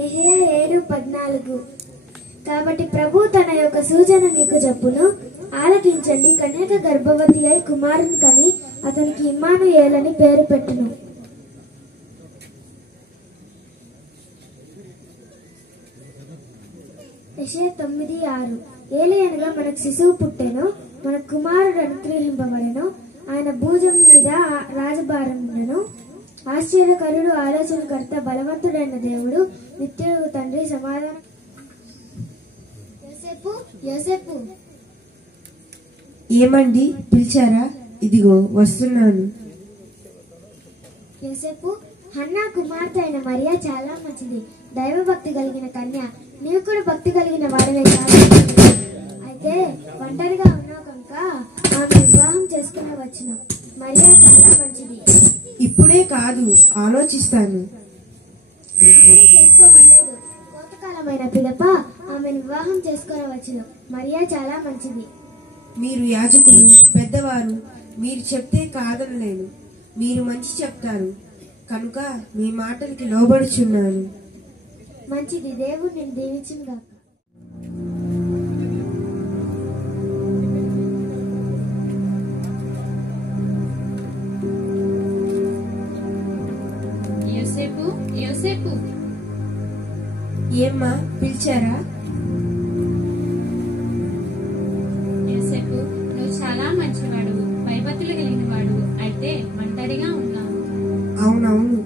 యెషయా 7:14 కాబట్టి ప్రభు తన యొక్క సూచన మీకు చెప్పును, ఆలకించండి. కన్యక గర్భవతి అయి కుమారుని కని అతనికి ఇమ్మానుయేలని పేరు పెట్టును. యెషయా 9:6 ఏలయనగా మనకు శిశువు పుట్టెను, మన కుమారుడు అనుగ్రహింపబడెను, ఆయన భుజం మీద రాజభారముండెను. ఆశ్చర్యకరుడు, ఆలోచనకర్త, బలవంతుడైన దేవుడు, నిత్యుడు తండ్రి, సమాధానం. యోసేపు ఏమండి పిలిచారా? ఇదిగో వస్తున్నాను. యోసేపు, హన్నా కుమార్తె అయిన మరియా చాలా మంచిది, దైవభక్తి కలిగిన కన్య. నీవు కూడా భక్తి కలిగిన వాడివే కాదు. అయితే ఒంటరిగా ఉన్నావు కనుక ఆమె వివాహం చేసుకునే వచ్చిన. మరియా చాలా మంచిది. ఇప్పుడే కాదు, ఆలోచిస్తాను. చేసుకోమలేదు, కోతకాలమైన పిదప ఆమెను వివాహం చేసుకునే వచ్చిన. మరియా చాలా మంచిది. మీరు యాజకులు, పెద్దవారు, మీరు చెప్తే కాదనలేను. మీరు మంచి చెప్తారు కనుక మీ మాటలకి లోబడుచున్నాను. మంచిది, దేవుడు నిన్ను దీవించును గాక. యోసేపు ఏమ్మా పిలిచారా? యోసేపు, నువ్వు చాలా మంచివాడు, భయభక్తులు కలిగిన వాడు, అయితే ఒంటరిగా ఉన్నావు. అవునవును.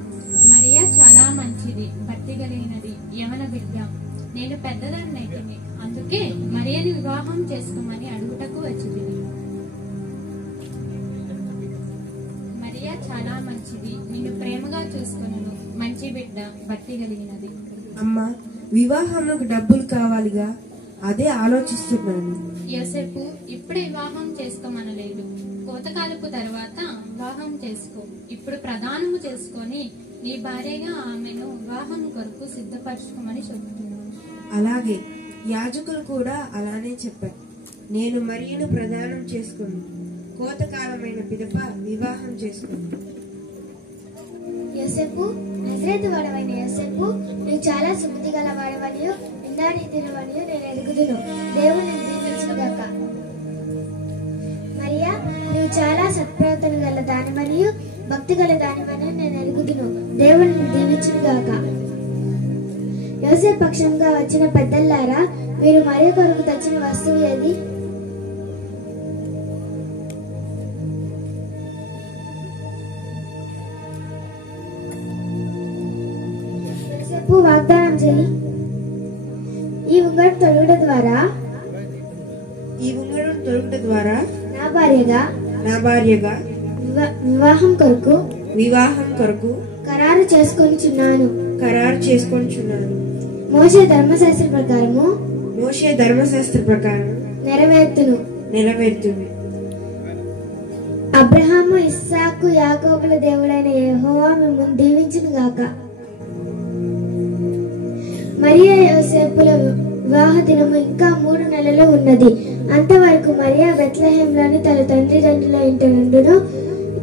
మరియా చాలా మంచిది, భక్తి కలిగినది, యవన బిడ్డ. నేను పెద్దదాన్నైతిని, అందుకే మరియని వివాహం చేసుకోమని అడుగుటకు వచ్చింది. మరియా చాలా మంచిది, నిన్ను ప్రేమగా చూసుకును, మంచి బిడ్డ, భక్తి కలిగినది. అమ్మా, వివాహంలోకి డబ్బులు కావాలిగా, అదే ఆలోచిస్తున్నాను. యోసేపు, ఇప్పుడే వివాహం చేసుకోమనలేదు, కోతకాలపు తర్వాత వివాహం చేసుకో. ఇప్పుడు ప్రదానము చేసుకొని నీ భార్యగా ఆమెను వివాహం కొరకు సిద్ధపరచుకోమని చెబుతున్నాను. అలాగే యాజకులు కూడా అలానే చెప్పారు. నేను మరియను ప్రదానం చేసుకుని కోతకాలమైన పిదప వివాహం చేసుకుని. యోసేపు, నజరేతు వాడవైన యోసేపు, నువ్వు చాలా సుమతి గల వాడవనియు నిందానీతినవనియు నేను ఎరుగుదును. దేవుడు నిన్ను దీవించును గాక. మరియా, నువ్వు చాలా సత్ప్రవర్తన గల దానివనియు భక్తి గల దానివనియు నేను ఎరుగుదును. దేవుడు నిన్ను దీవించును గాక. యోసేపు పక్షంగా వచ్చిన పెద్దల్లారా, మీరు మరియ కొరకు తెచ్చిన వస్తువు ఏది? యోసేపు, వాగ్దానం చెయ్యి. ఈ ఉంగరం తొడుగుట ద్వారా నా భార్యగా వివాహం కొరకు ఖరారు చేసుకొనిచున్నాను. మోషే ధర్మశాస్త్ర ప్రకారము నెరవేర్తును. అబ్రహాము, ఇస్సాకు, యాకోబుల దేవుడైన యెహోవా మిమ్మల్ని దీవించును గాక. మరియా యోసేపుల వివాహ దినము ఇంకా 3 నెలలు ఉన్నది. అంతవరకు మరియా బెత్లెహేంలోని తన తండ్రిదండ్రుల ఇంట నుండును,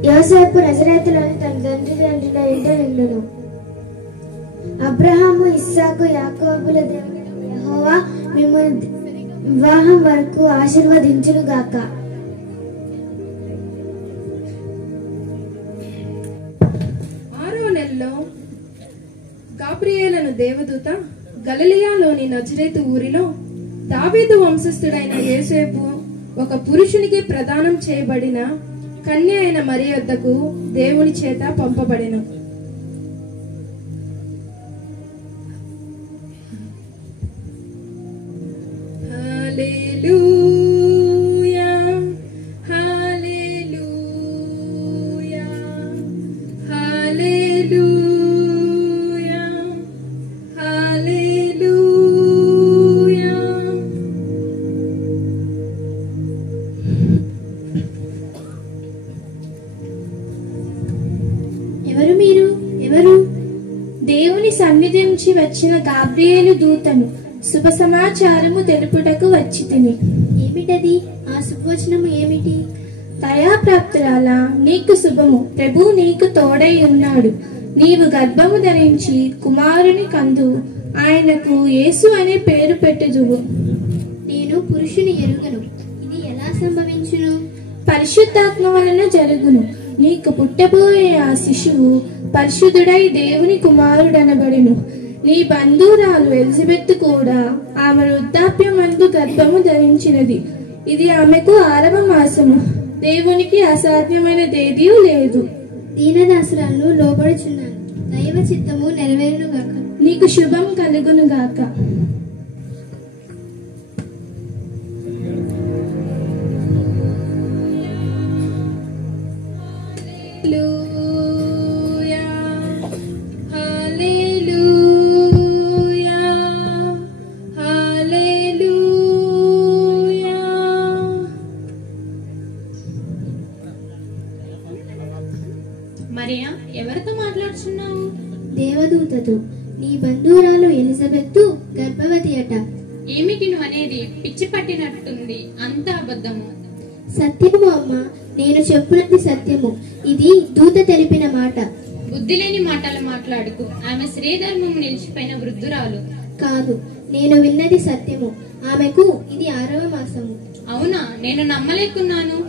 యోసేపు నజరేతులోని తన తండ్రిదండ్రుల ఇంట నుండును. అబ్రహాము, ఇస్సాకు, యాకోబుల దేవుడైన యెహోవా మిమ్మల్ని వివాహం వరకు ఆశీర్వదించును గాక. ఆరో నెలలో గాబ్రియేలను దేవదూత గలిలయలోని నజరేతు ఊరిలో దావీదు వంశస్థుడైన యోసేపు ఒక పురుషునికి ప్రదానం చేయబడిన కన్య అయిన మరియ వద్దకు దేవుని చేత పంపబడెను. హల్లెలూయా, హల్లెలూయా, హల్లెలూయా, హల్లెలూయా. ఎవరు మీరు? ఎవరు? దేవుని సన్నిధి నుంచి వచ్చిన గాబ్రియేలు దూతను, శుభ సమాచారము తెలుపుటకు వచ్చి తిని. ఏమిటది? ఆ శుభవచనము ఏమిటి? దయాప్రాప్తురాలా, నీకు శుభము, ప్రభు నీకు తోడై ఉన్నాడు. నీవు గర్భము ధరించి కుమారుని కందు, ఆయనకు యేసు అనే పేరు పెట్టుదువు. నేను పురుషుని ఎరుగను, ఇది ఎలా సంభవించును? పరిశుద్ధాత్మ వలన జరుగును. నీకు పుట్టబోయే ఆ శిశువు పరిశుద్ధుడై దేవుని కుమారుడనబడును. నీ బంధువురాలు ఎలిజబెత్ కూడా ఆమె వృద్ధాప్యమందు గర్భము ధరించినది. ఇది ఆమెకు 6వ మాసము. దేవునికి అసాధ్యమైనదేదీ లేదు. దీనదాసురాలను లోబడుచున్నాను, దైవ చిత్తము నెరవేరును గాక. నీకు శుభం కలుగును గాక. మరియా, ఎవరితో మాట్లాడుతున్నావు? దేవదూతతో. నీ బంధువురాలు ఎలిజబెత్తు గర్భవతి అట. ఏమిటి నువ్వు అనేది? పిచ్చి పట్టినట్టుంది. అంతా అబద్ధము. సత్యము అమ్మ, నేను చెప్పున్నది సత్యము. ఇది దూత తెలిపిన మాట. బుద్ధి లేని మాటలు మాట్లాడుకు. ఆమె శ్రీధర్మము నిలిచిపోయిన వృద్ధురాలు కాదు, నేను విన్నది సత్యము. ఆమెకు ఇది 6వ మాసము. అవునా? నేను నమ్మలేకున్నాను.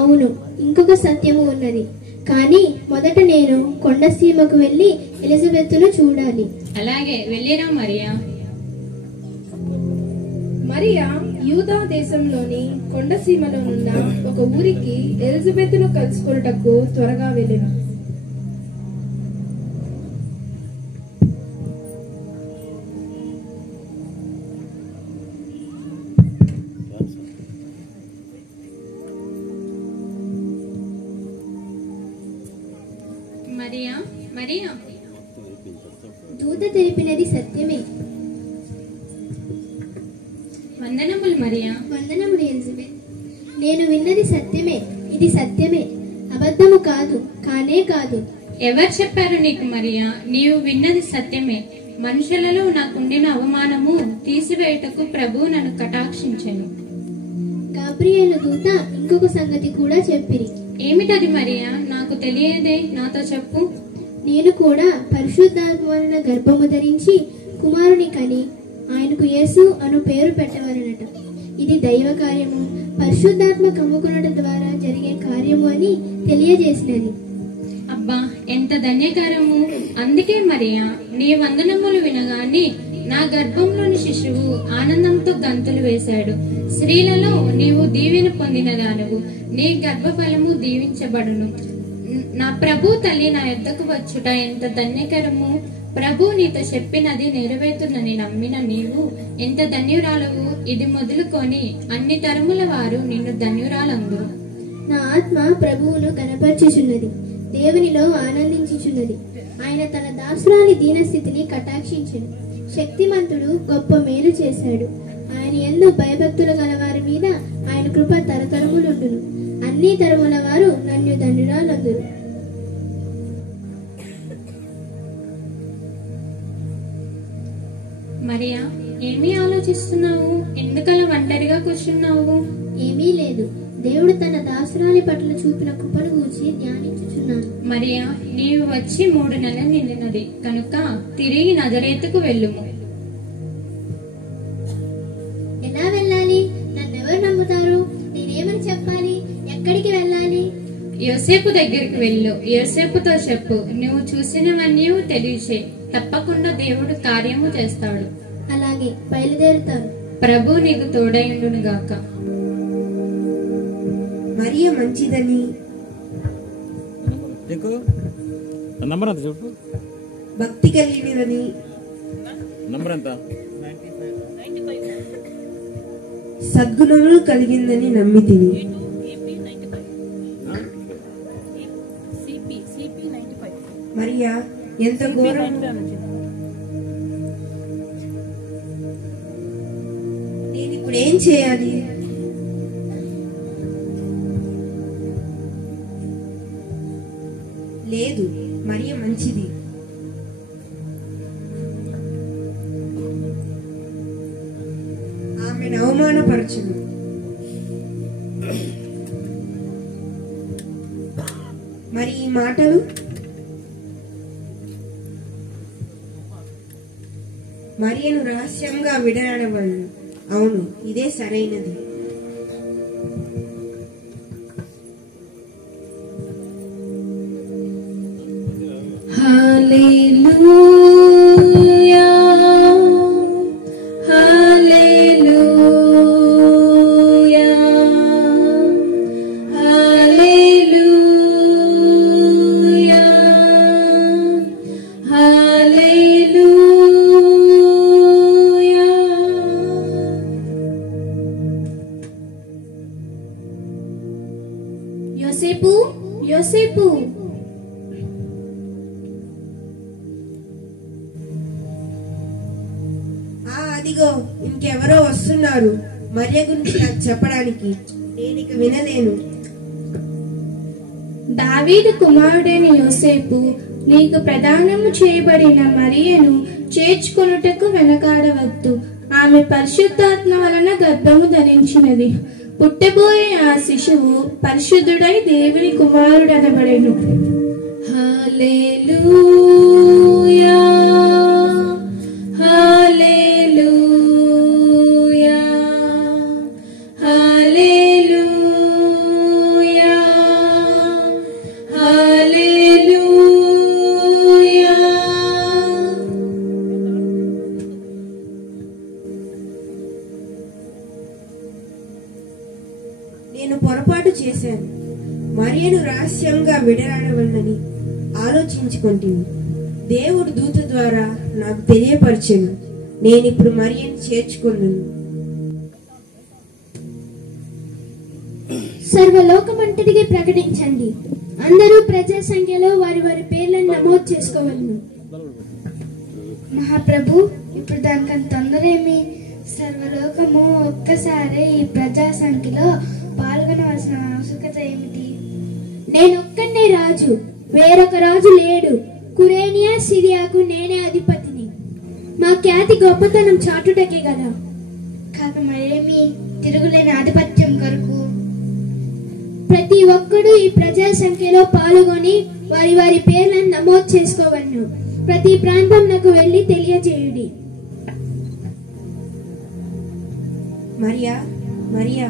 అవును, ఇంకొక సత్యము ఉన్నది. కానీ మొదట నేను కొండసీమకు వెళ్లి ఎలిజబెత్తును చూడాలి. అలాగే వెళ్ళిరా మరియా. మరియా యూదా దేశంలోని కొండసీమలోనున్న ఒక ఊరికి ఎలిజబెత్తును కలుసుకొనుటకు త్వరగా వెళ్ళెను. మరియా, మరియా, దూత తెలిపినది సత్యమే. వందనములు మరియా. వందనములు ఎలిజబెత్. నేను విన్నది సత్యమే, ఇది సత్యమే, అబద్ధము కాదు, కానే కాదు. ఎవరు చెప్పారు నీకు మరియా? నీవు విన్నది సత్యమే. మనుషులలో నాకుండిన అవమానము తీసివేయుటకు ప్రభువు నన్ను కటాక్షించెను. గాబ్రియేలు దూత ఇంకొక సంగతి కూడా చెప్పిరి. ఏమిటది మరియా? నాకు తెలియదే, నాతో చెప్పు. నేను కూడా పరిశుద్ధాత్మ వలన గర్భము ధరించి కుమారుని కని ఆయనకు యేసు అను పేరు పెట్టవలనట. ఇది దైవ కార్యము, పరిశుద్ధాత్మ కమ్ముకొనట ద్వారా జరిగే కార్యము అని తెలియజేసినది. అబ్బా, ఎంత ధన్యకరము! అందుకే మరియా, నీ వందనములు వినగానే నా గర్భంలోని శిశువు ఆనందంతో గంతులు వేశాడు. స్త్రీలలో నీవు దీవెన పొందిన దానవు, నీ గర్భఫలము దీవించబడును. నా ప్రభు తల్లి నా యొద్దకు వచ్చుట ఎంత ధన్యకరము! ప్రభు నీతో చెప్పినది నెరవేరుతుందని నమ్మిన నీవు ఎంత ధన్యురాలవు! ఇది మొదలుకొని అన్ని తరముల వారు నిన్ను ధన్యురాలందురు. నా ఆత్మ ప్రభువును కనపర్చుచున్నది, దేవునిలో ఆనందించుచున్నది. ఆయన తన దాసురాలి దీనస్థితిని కటాక్షించెను. శక్తిమంతుడు గొప్ప మేలు చేశాడు. ఆయన యందు భయభక్తుల గలవారి మీద ఆయన కృప తరతరములుండును. అన్ని తరముల వారు నన్ను ధన్యురాలందురు. మరియా, ఏమీ ఆలోచిస్తున్నావు? ఎందుకలా ఒంటరిగా కూర్చున్నావు? ఏమీ లేదు, దేవుడు తన దాసురాలి పట్ల చూపిన కృపను గూర్చి ధ్యానించుచున్నాను. మరియా, నీవు వచ్చి 3 నెలలు నిండినది కనుక తిరిగి నజరేతుకు వెళ్ళుము. ఎలా వెళ్ళాలి? నన్నెవరు నమ్ముతారు? నేనేమని చెప్పాలి? ఎక్కడికి వెళ్ళాలి? యోసేపు దగ్గరికి వెళ్ళు. యోసేపుతో చెప్పు, నువ్వు చూసినవన్నీ తెలియచే. తప్పకుండా దేవుడు కార్యము చేస్తాడు. అలాగే, బయలుదేరుతాను. ప్రభు నీకు తోడైండును గాక. మరియ మంచిదని, నీకు నంబర్ ఎంత చెప్పు. భక్తి కలిగినదని, నంబర్ ఎంత? సద్గుణములు కలిగిందని నమ్మితిని. మరియా, ఎంత ఘోరం! నేను ఇప్పుడు ఏం చేయాలి? లేదు, మరియ మంచిది. ఆమెను అవమానపరచును. మరి ఈ మాటలు మరియను రహస్యంగా విడనాడవలను. అవును, ఇదే సరైనది. హల్లెలూయా హల్లెలూయా హల్లెలూయా హల్లెలూయా. యోసేపు యోసేపు అదిగో ఇంకెవరో వస్తున్నారు. మరియ గురించి నాకు చెప్పడానికి. నేనిక వినలేను. దావీదు కుమారుడైన యోసేపు, నీకు ప్రదానము చేయబడిన మరియను చేర్చుకొనుటకు వెనకాడవద్దు. ఆమె పరిశుద్ధాత్మ వలన గర్భము ధరించినది. పుట్టబోయే ఆ శిశువు పరిశుద్ధుడై దేవుని కుమారుడనబడెను. హల్లెలూయా హల్లెలూయా హల్లెలూయా హల్లెలూయా. నేను పొరపాటు చేశాను. మరియను రహస్యంగా విడనాడవలనని ఆలోచించుకుంటుంది. దేవుడు దూత ద్వారా నాకు తెలియపరిచెను. నేనిప్పుడు మరియను చేర్చుకున్నాను. సర్వలోకమంతటికి ప్రకటించండి. అందరూ ప్రజా సంఖ్యలో వారి వారి పేర్లను నమోదు చేసుకోవాలను. మహాప్రభు, ఇప్పుడు దానికంత తొందర ఏమి? సర్వలోకము ఒక్కసారి ఈ ప్రజా సంఖ్యలో పాల్గొనవలసిన ఆవశ్యకత ఏమిటి? నేనొక్కనే రాజు, వేరొక రాజు లేడు. కురేనియా సిరియాకు నేనే అధిపతిని. మా ఖ్యాతి గొప్పతనం చాటుటకే కదా. కాక మరేమి తిరుగులేని ఆధిపత్యం కొరకు ప్రతి ఒక్కరూ ఈ ప్రజా సంఖ్యలో పాల్గొని వారి వారి పేర్లను నమోదు చేసుకోవలను. ప్రతి ప్రాంతంకు వెళ్లి తెలియజేయుడి. మరియా మరియా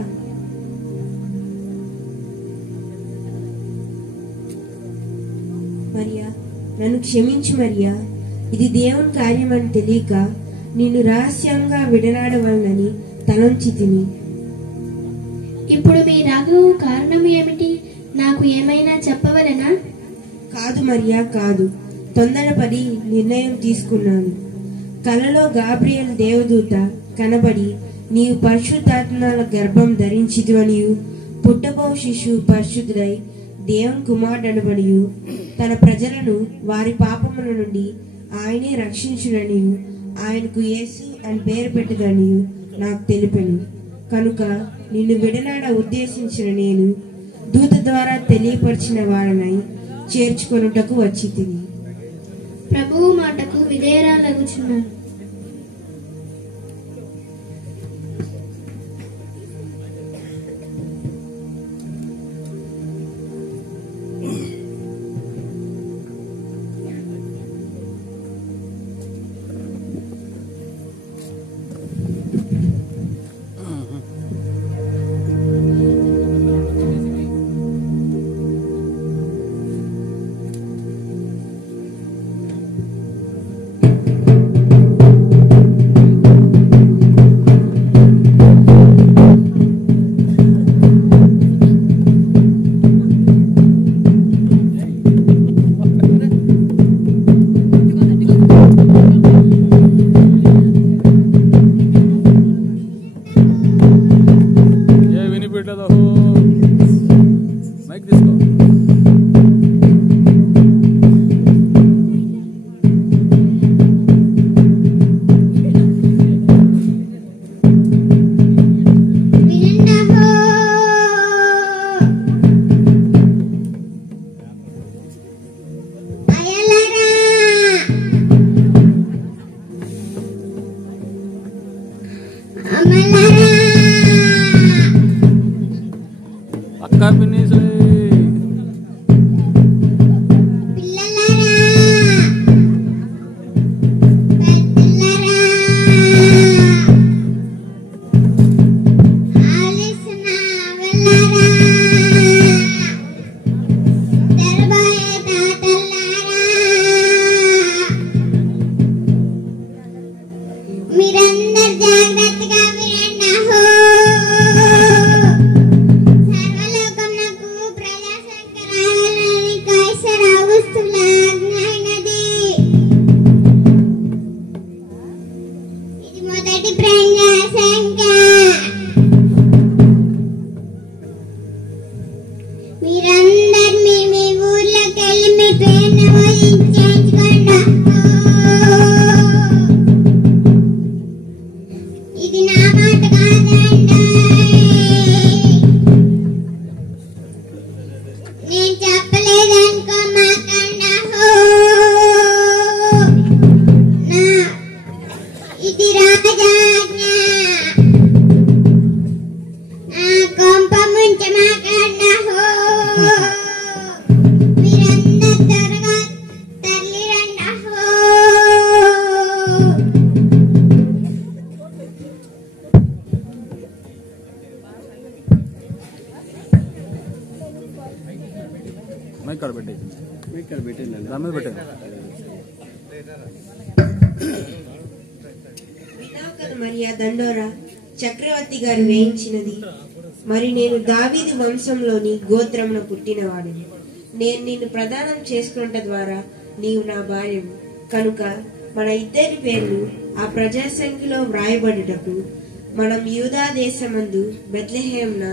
మరియా నన్ను క్షమించు మరియా. ఇది దేవుని కార్యమని తెలియక నిన్ను రహస్యంగా విడనాడవలనని తలంచి తిని. ఇప్పుడు మీ రాకకు కారణం ఏమిటి? నాకు ఏమైనా చెప్పవలనా? కాదు మరియా, కాదు. తొందరపడి నిర్ణయం తీసుకున్నాను. కలలో గాబ్రియల్ దేవదూత కనబడి, నీవు పరిశుద్ధాత్మల గర్భం ధరించిదు అనియు, పుట్టబో శిశువు పరిశుద్ధుడై దేవుని కుమారుడనబడియు, తన ప్రజలను వారి పాపముల నుండి ఆయనే రక్షించుడనియు, ఆయనకు యేసు అని పేరు పెట్టుదనియు నాకు తెలిపెను. కనుక నిన్ను విడనాడ ఉద్దేశించిన నేను దూత ద్వారా తెలియపరిచిన వాడనై చేర్చుకొనుటకు వచ్చి తిని. ప్రభువు మాటకు విధేయరాలగుచున్నాను. మైక్ కాడ పెట్టేసి దాని మీద పెట్టేది. విలాకర్ మరియా దండోరా చక్రవర్తి గారు వేయించినది. మరి నేను దావీదు వంశంలోని గోత్రమున పుట్టినవాడిని. నేను నిన్ను ప్రదానం చేసుకున్నట ద్వారా నీవు నా భార్యవు కనుక మన ఇద్దరి పేర్లు ఆ ప్రజాసంఖ్యలో వ్రాయబడుటకు మనం యూదా దేశమందు బెత్లెహేమున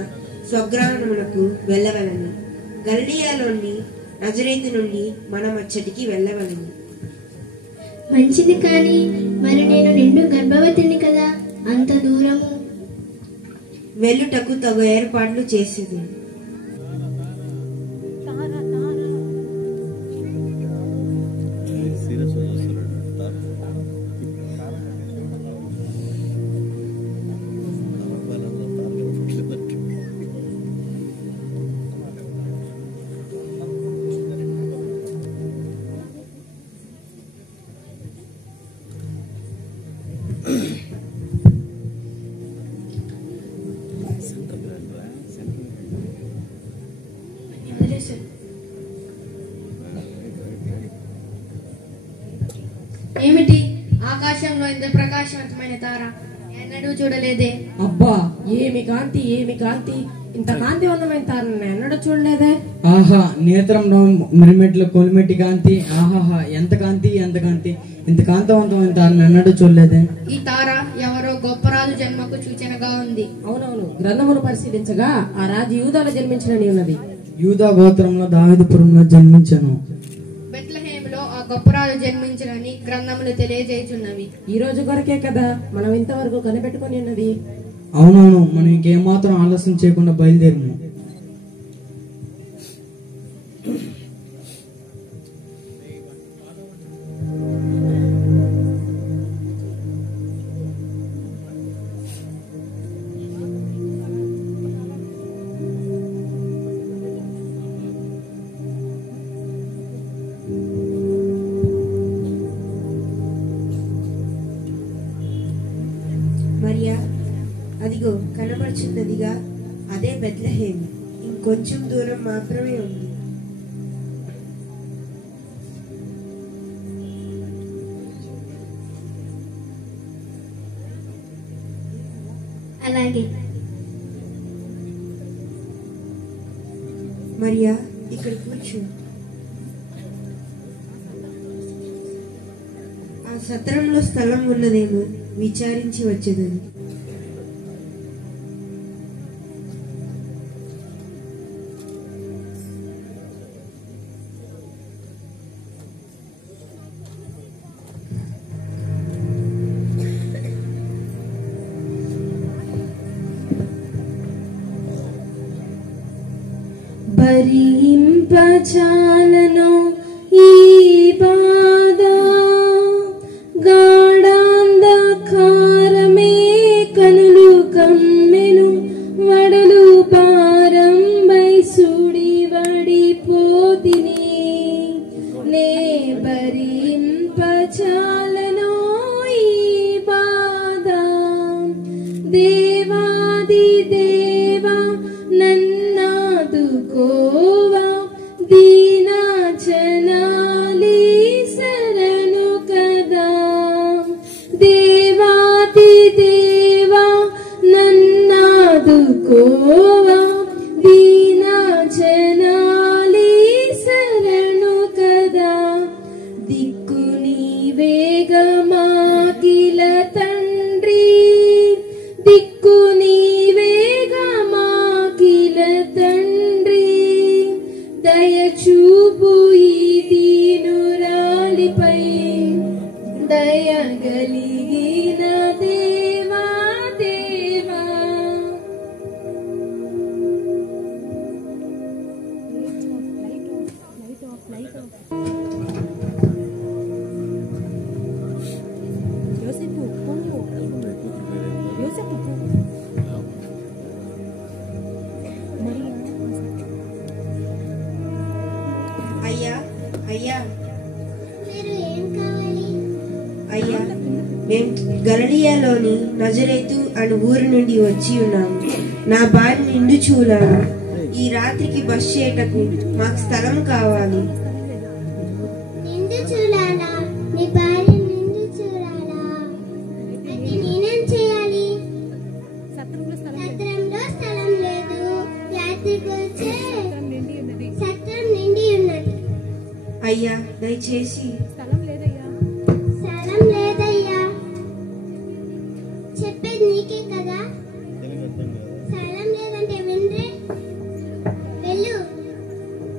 స్వగ్రామమునకు వెళ్ళవలను. గలిలయలోని నజరేతు నుండి మనం అచ్చటికి వెళ్ళవలను. మంచిది, కానీ మరి నేను నిండు గర్భవతిని కదా, అంత దూరము వెళ్ళుటకు తగు ఏర్పాట్లు చేసేది. ఏమిటి ఆకాశంలో ఇంత ప్రకాశవంతమైన తార ఎన్నడూ చూడలేదే. అబ్బా, ఏమి కాంతి, ఏమి కాంతి! ఇంత కాంతివంతమైన తారను ఎన్నడూ చూడలేదే. ఆహా, నేత్రంలో మిరిమెట్ల కొలిమెట్టి కాంతి! ఆహాహా, ఎంత కాంతి, ఎంత కాంతి! ఇంత కాంతివంతమైన తారను ఎన్నడూ చూడలేదే. ఈ తార ఎవరో గొప్ప రాజు జన్మకు సూచనగా ఉంది. అవునవును, గ్రంథమును పరిశీలించగా ఆ రాజు యూదాలో జన్మించినని ఉన్నది. యూదా గోత్రంలో దావీదుపురంలో జన్మించను. బెత్లెహేములో ఆ గొప్ప రాజు జన్మించినని గ్రంథములు తెలియజేయుచున్నవి. ఈ రోజు కొరకే కదా మనం ఇంతవరకు కనిపెట్టుకుని ఉన్నది. అవునవును, మనం ఇంకేమాత్రం ఆలస్యం చేయకుండా బయలుదేరము. మరియా, అదిగో కనబడుచున్నదిగా, అదే బెత్లెహేము. ఇంకొంచెం దూరం మాత్రమే ఉంది. అలాగే. మరియా, ఇక్కడ కూర్చో. ఆ సత్రంలో స్థలం ఉన్నదేమో విచారించి వచ్చేదని. భరింపచాలను ఈ బాధ, గాఢాంధకారమే కనులు కమ్మెను, వడలు పారంబై సుడి వడిపోతిని. నే భరింపచాలను ఈ బాధ, దేవాది దేవా నన్నాదుకోవా, దీన జనాలి శరణు కదా. దేవాది దేవా నన్నాదుకోవా, దీన జనాలి శరణు కదా. దిక్కు నీవేగమాకిల తండ్రి, దిక్కు నీవేగమాకిల తండ్రి, దయచూపు ఈ దీనురాలిపై, దయగలిగిన దేవా దేవా. అయ్యా, అయ్యా, మీరు ఏం కావాలి? అయ్యా, మేము గలిలయలోని నజరేతు అను ఊరు నుండి వచ్చి ఉన్నాము. నా భార్య నిండు చూలాను. ఈ రాత్రికి బస్ చేయటకు మాకు స్థలం కావాలి. నిండు చూడాలా? నీ భార్య నిండు చూడాలా? అయితే నేనేం చేయాలి? సత్రంలో స్థలం లేదు. యాత్రికి వచ్చే సత్రం నిండి ఉన్నది. అయ్యా దయచేసి స్థలం లేదయ్యా. చెప్పేది నీకే కదా. స్థలం లేదంటే వినరే. వెళ్ళు,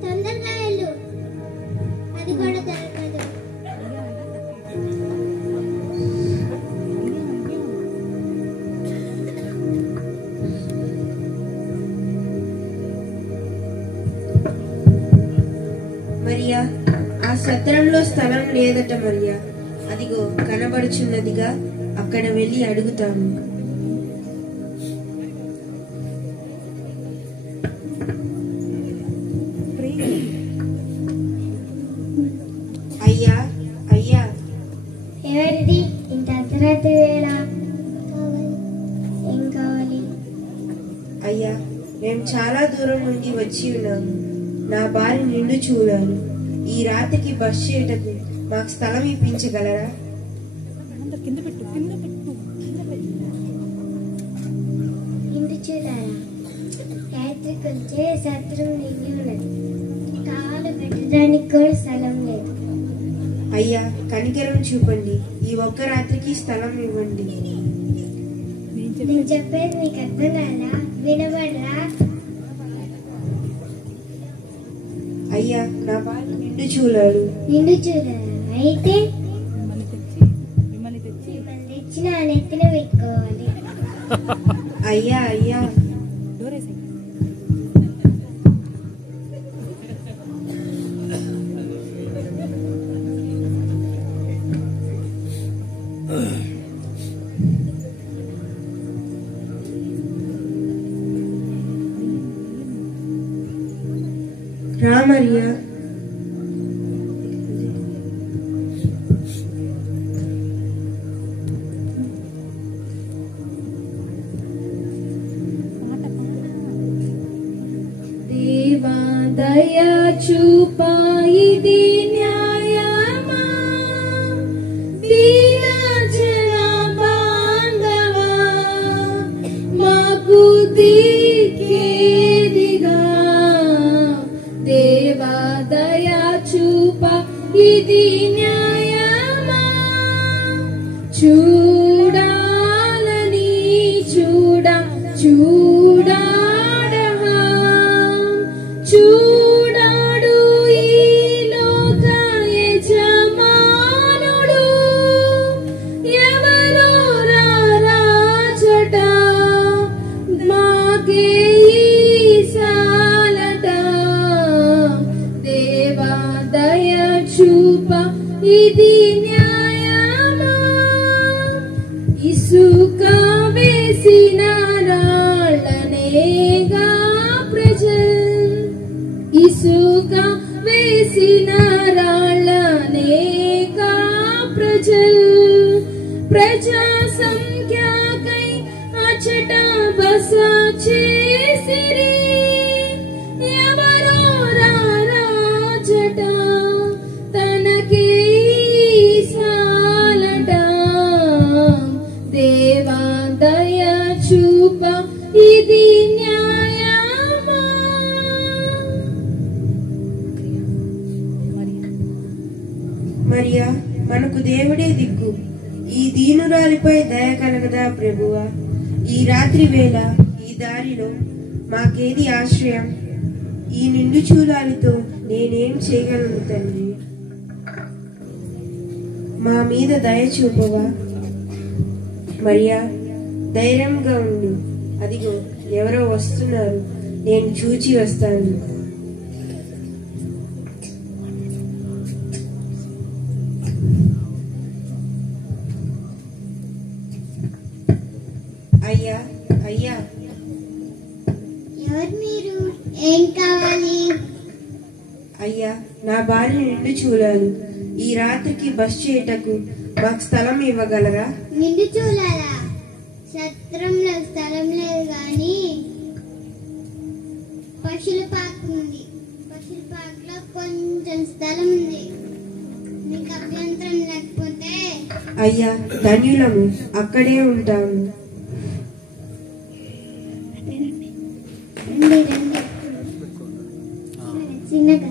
తొందరగా వెళ్ళు. అది కూడా దొరకదు. మరియా, ఆ సత్రంలో స్థలం లేదట మరియా. అదిగో కనబడుచున్నదిగా, అక్కడ వెళ్ళి అడుగుతాము. అయ్యా అయ్యా. ఎవరిది ఇంత అర్ధరాత్రి వేళ? ఏం కావాలి? అయ్యా, మేము చాలా దూరం నుండి వచ్చి ఉన్నాము. నా భార్య నిండు చూడాలి. ఈ రాత్రికి బస్ చేయటకు మాకు స్థలం ఇప్పించగలరా? ఇంటి చూడాలా? యాత్రికి వచ్చే సత్రం నిండి ఉన్నది. కాలు పెట్టడానికి కూడా స్థలం లేదు. అయ్యా కనికరం చూపండి, ఈ ఒక్క రాత్రికి స్థలం ఇవ్వండి. నేను చెప్పేది నీకు అర్థం కాదా? వినబడరా? అయ్యా, నా భార్య నిండు చూడాలి. నిండు చూడాలా? అయితే మిమ్మల్ని తెచ్చి నా నెత్తిన పెట్టుకోవాలి. అయ్యా అయ్యా. రామరియా. దేవా దయా చూపా, ఇది న్యాయమా? దీన జన బాంధవా, మాకు దిక్కేదిగా. దేవా దయా చూపా, ఇది న్యాయమా? చూడాలని చూడాడహా, చూడాడు ఈ లోక యజమానుడు. ఎవరు రారాజట, మాకే ఈ సాలట. దేవా దయ చూప, ఇది న్యాయమా? ఇసుక వేసిన రాళ్ళనేగా ఇసుక వేసిన రాళ్ళనేగా ప్రజా సంఖ్యకై అచట బస చేసిరి. ఎవరో రారాజట, తనకే సాలట. దేవా దయ చూప, ఇది న్యాయమా? మరియా, మనకు దేవుడే దిక్కు. ఈ దీనురాలిపై దయ కలగదా ప్రభువా? ఈ రాత్రి వేళ ఈ దారిలో మాకేది ఆశ్రయం? ఈ నిండు చూలాలితో నేనేం చేయగలను తండ్రి? మా మీద దయ చూపవా? మరియా, ధైర్యంగా ఉండు. అదిగో ఎవరో వస్తున్నారు, నేను చూచి వస్తాను. అయ్యా అయ్యా. ఎవరు మీరు? ఏం కావాలి? అయ్యా, నా భార్య నిండు చూడాలి. ఈ రాత్రికి బస్ చేయటకు మాకు స్థలం ఇవ్వగలరా? నిండు చూడాలా? సత్రంలో స్థలం లేదు గాని పశు అయ్యా ధన్యులము, అక్కడే ఉంటాము. చిన్నగా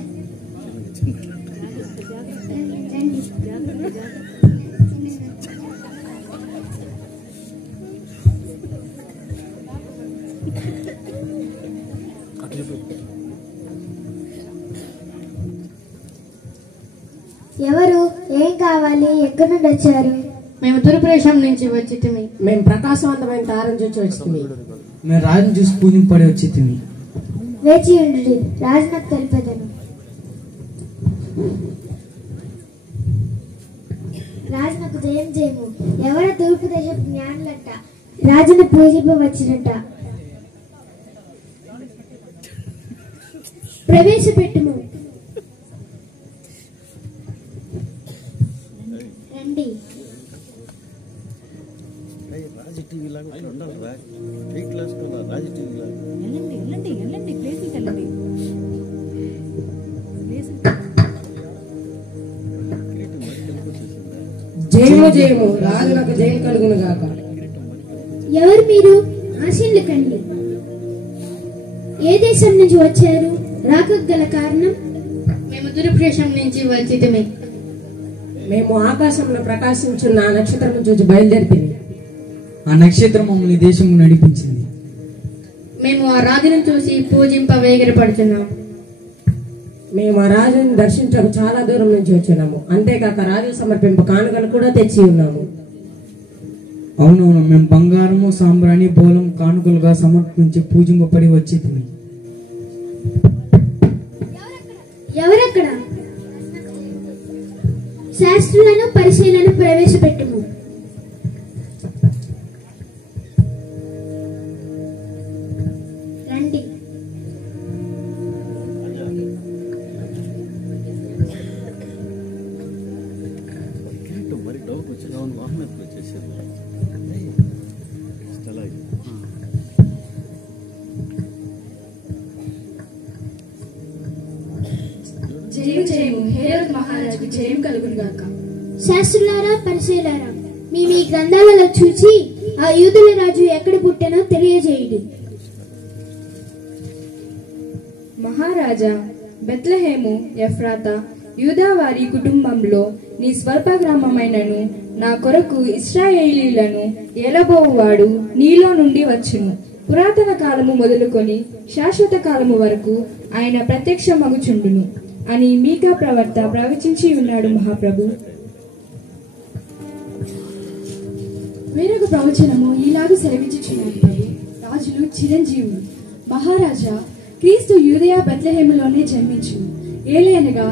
ఎవరు? ఏం కావాలి? ఎక్కడి నుండి వచ్చారు? మేము తూర్పుదేశం నుంచి వచ్చి మేము ప్రకాశవంతమైన తారం చూసి వచ్చింది. మేము రాజును చూసి పూజింపడి వచ్చి తిని. వేచి ఉండు, రాజు నాకు తెలిపేదను. రాజు నాకు జయం జయము. ఎవరో తూర్పు దేశపు జ్ఞానులంట రాజును పూజింపవచ్చినట్ట. ప్రవేశపెట్టుము. రండి. జయము జయము, రాజులకు జయం కలుగును గాక. ఎవరు మీరు? ఆశీనులు కండి. ఏ దేశం నుంచి వచ్చారు? రాకకు గల కారణం? మేము తూర్పుదేశం నుంచి వచ్చి మేము ఆకాశంలో ప్రకాశించున్న ఆ నక్షత్రం చూసి బయలుదేరి ఆ నక్షత్రం మమ్మల్ని దేశం నడిపించింది. మేము ఆ రాజును చూసి పూజింప వేగిరపడుతున్నాం. మేము ఆ రాజుని దర్శించకు చాలా దూరం నుంచి వచ్చినాము. అంతేకాక రాజు సమర్పింపు కానుకలు కూడా తెచ్చి ఉన్నాము. అవునవును, మేము బంగారము, సాంబ్రాణి, బోలం కానుకలుగా సమర్పించి పూజింపబడి వచ్చి తిని. ఎవరక్కడ? శాస్త్రులను పరిశీలన ప్రవేశపెట్టుము. రండి. జయము జయము, హేరోదు మహారాజుకు జయం కలుగును గాక. శాస్త్రులారా, పరిశీలారా, మీ మీ గ్రంథాలలో చూచి ఆ యూదుల రాజు ఎక్కడ పుట్టానో తెలియజేయండి. మహారాజా, బెత్లెహేము ఎఫ్రాతా యూదా వారి కుటుంబంలో నీ స్వల్ప గ్రామమైనను నా కొరకు ఇశ్రాయేలీలను ఏలబోవువాడు నీలో నుండి వచ్చును. పురాతన కాలము మొదలుకొని శాశ్వత కాలము వరకు ఆయన ప్రత్యక్షమగుచుండును అని మీకా ప్రవక్త ప్రవచించి ఉన్నాడు మహాప్రభు. వేరొక ప్రవచనము ఈలాగు సెలవిచ్చుచున్నాడు ప్రభు. రాజులు చిరంజీవులు. మహారాజా, క్రీస్తు యూదయా బెత్లెహేములోనే జన్మించు. ఏలైనగా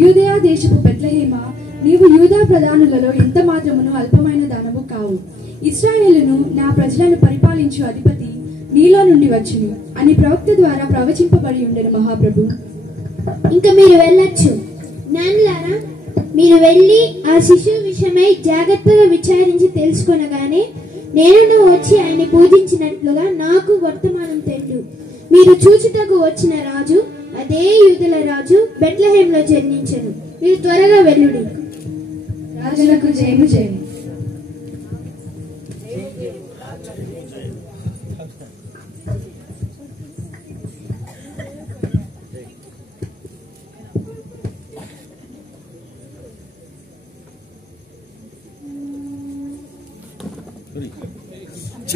యూదయా దేశపు బెత్లెహేమ, నీవు యూదా ప్రధానులలో ఎంత మాత్రమును అల్పమైన దానము కావు. ఇశ్రాయేలును నా ప్రజలను పరిపాలించు అధిపతి నీలో నుండి వచ్చును అని ప్రవక్త ద్వారా ప్రవచింపబడి ఉండెను మహాప్రభు. ఇంకా మీరు వెళ్ళొచ్చు. జ్ఞానులారా, మీరు వెళ్ళి ఆ శిశువు విషయమై జాగ్రత్తగా విచారించి తెలుసుకొనగానే నేను వచ్చి ఆయన్ని పూజించినట్లుగా నాకు వర్తమానం తెండు. మీరు చూచుటకు వచ్చిన రాజు, అదే యూదుల రాజు, బెత్లెహేంలో జన్మించెను. మీరు త్వరగా వెళ్ళుడి. రాజులకు జయము జయము.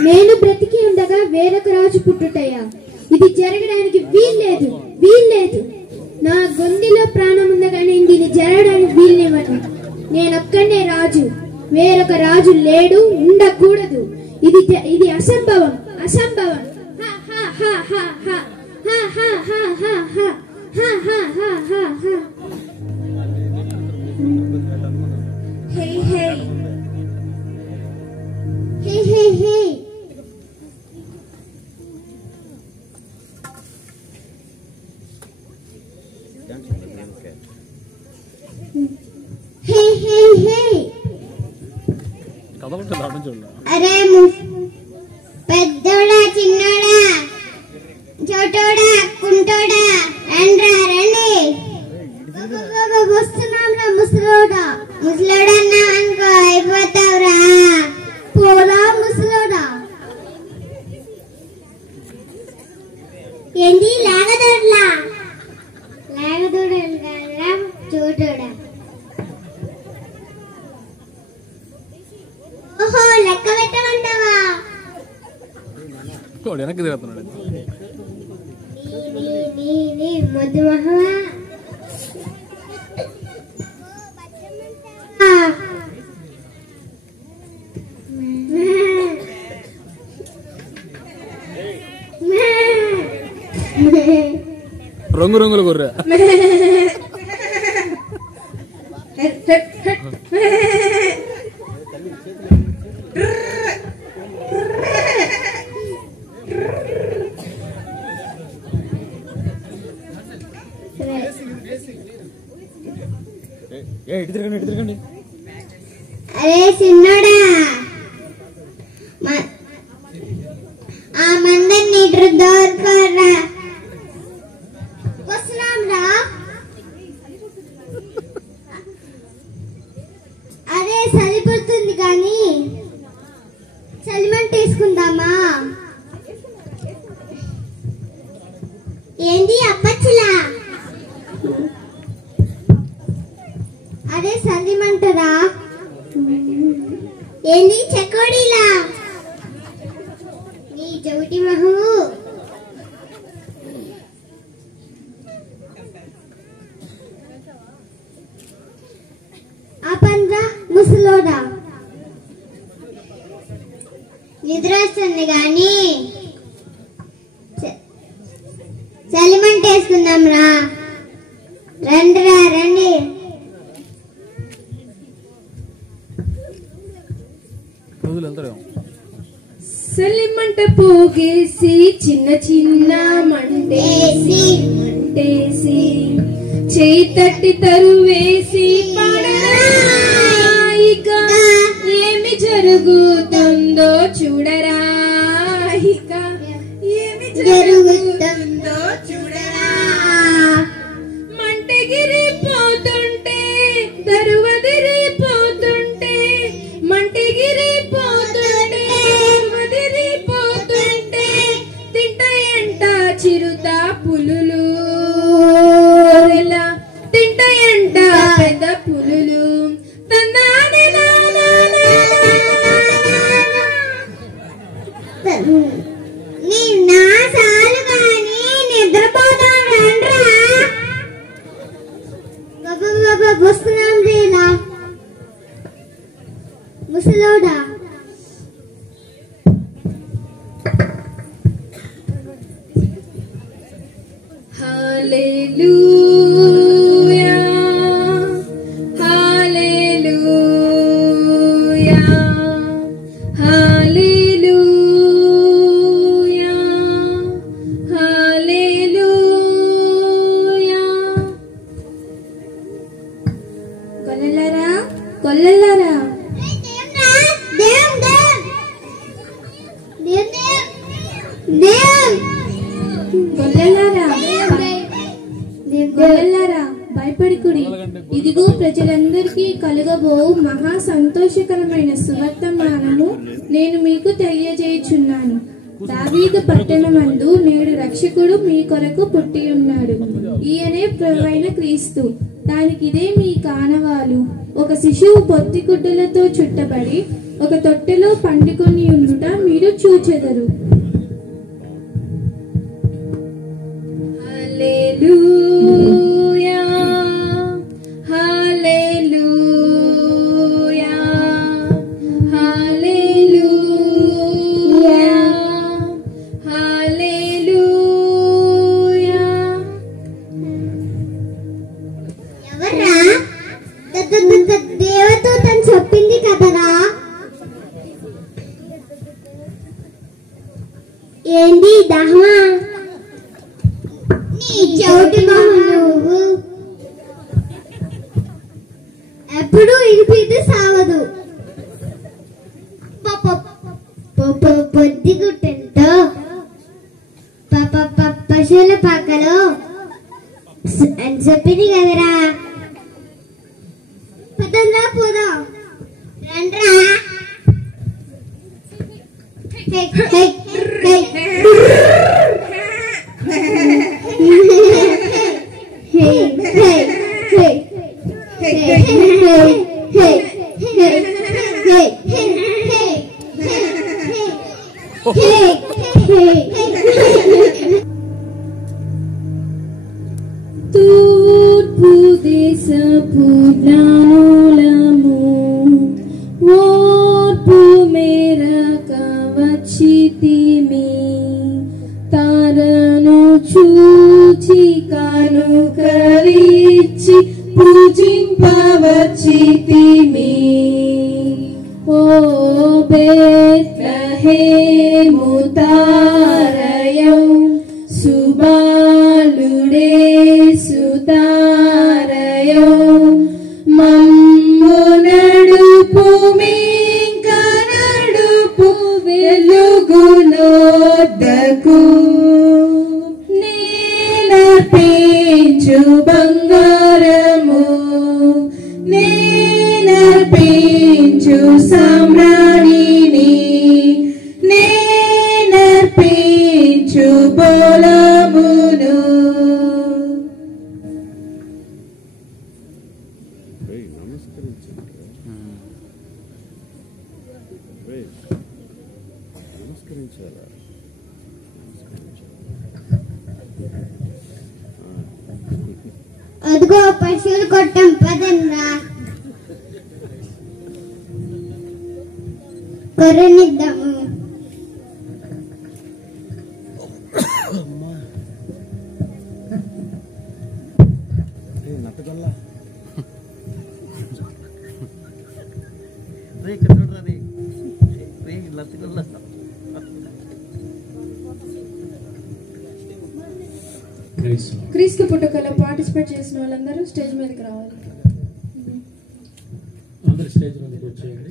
నేను బ్రతికి ఉండగా వేరొక రాజు పుట్టుటయ్యా, ఇది జరగడానికి వీల్లేదు, వీల్లేదు. నా గొంతులో ప్రాణం ఉండగా నేను దీన్ని జరగడానికి వీల్నివ్వను. నేనొక్కడే రాజు, వేరొక రాజు లేడు, ఉండకూడదు. ఇది అసంభవం, అసంభవం. హే హే హే హే హే హే హే హే అరే పెద్దోడా, చిన్నోడా, చోటోడా, కుంటోడా, రండ్రా రండి. వస్తున్నాంరా ముసలోడా. ముసలోడన్నా అనుకో అయిపోతావు. ఏంటి లేగదోడలా? లేగదోడలు కాదురా, చూడోడ. ఓహో, లెక్క పెట్టమంటావా? వెనక్కి తిరుగుతున్నాడు. మొద్దు మహవా రంగు రంగుల గొర్రె. ఇటు తిరగండి, ఇటు తిరగండి. అరే చిన్నోడా, ఆ మందరిని ఇటు దోర్పరా. వస్తున్నాం రా. అరే సరిపోతుంది కానీ చలిమంట తీసుకుందామా? ఏంది అప్పచ్చిలా? అదే చలిమంటరా. ఏంది చెకోడీలా? నీ చౌటి మహు. ఆ పంద్రా ముసలోడా, నిద్ర వస్తుంది కానీ చలిమంట వేసుకుందాం రా. రండి రా, రండి. రోజులు వెళ్తారేమో. చలిమంట పోగేసి చిన్న చిన్న మంటేసి మంటేసి చేయి తట్టి తరువేసి పడరా. ఇక ఏమి జరుగుతుందో చూడరా. ఇక ఏమి జరుగుతుందో చూడరా. మంటగిరిపోతుంటే దరువదిరిపోతుంటే, మంటగిరిపోతుంటే వదిలిపోతుంటే, తింటాయంట చిరుత పులులు. తింటాయంట పెద్ద పులులు. నీ నా సాలు కానీ నిద్రపోతాం రండ్రా. వస్తున్నాం రేలా ముసలోడా. హల్లెలూయా హల్లెలూయా హల్లెలూయా హల్లెలూయా. కొల్లలారా కొల్లలారా, గొల్లలారా భయపడికుడి. ఇదిగో ప్రజలందరికీ కలుగబో మహా సంతోషకరమైన సువర్తమానము నేను మీకు తెలియజేయుచున్నాను. దావీదు పట్టణమందు నేడు రక్షకుడు మీ కొరకు పుట్టి ఉన్నాడు. ఈయనే ప్రభువైన క్రీస్తు. దానికిదే మీ కానవాలు. ఒక శిశువు పొత్తి గుడ్డలతో చుట్టబడి ఒక తొట్టెలో పండుకొని ఉండుట మీరు చూచెదరు. హల్లెలూయా హల్లెలూయా హల్లెలూయా హల్లెలూయా. ఎవర్రా? దేవదూతని చెప్పింది కదరా. ఏంది దహమా? నీ చౌటి మొహం నువ్వు ఎప్పుడు ఇనిపిది సావదు. పొద్ది గుట్టంతో పశువుల పక్కలో అని చెప్పింది కదరా. పదంగా పోదాం రండ్రా. చూచి కానుకలిచ్చి పూజింపవచ్చితిమి. ఓ బెత్లెహేము తారయం సుబాలుడేసు తారయం మమ్ము నడుపు మింక నడుపు వెలుగునొద్దకు నేనర్పించు బంగారము నేనర్పించు సామ్రాణిని నేనర్పించు బోలమును. అదిగో పశువులు కొట్టం పదంరా, కొర్రనిద్దాము. క్రీస్తు పుట్టుకలో పార్టిసిపేట్ చేసిన వాళ్ళందరూ స్టేజ్ మీదకి రావాలి. అందరూ స్టేజ్ మీదకి వచ్చేయండి.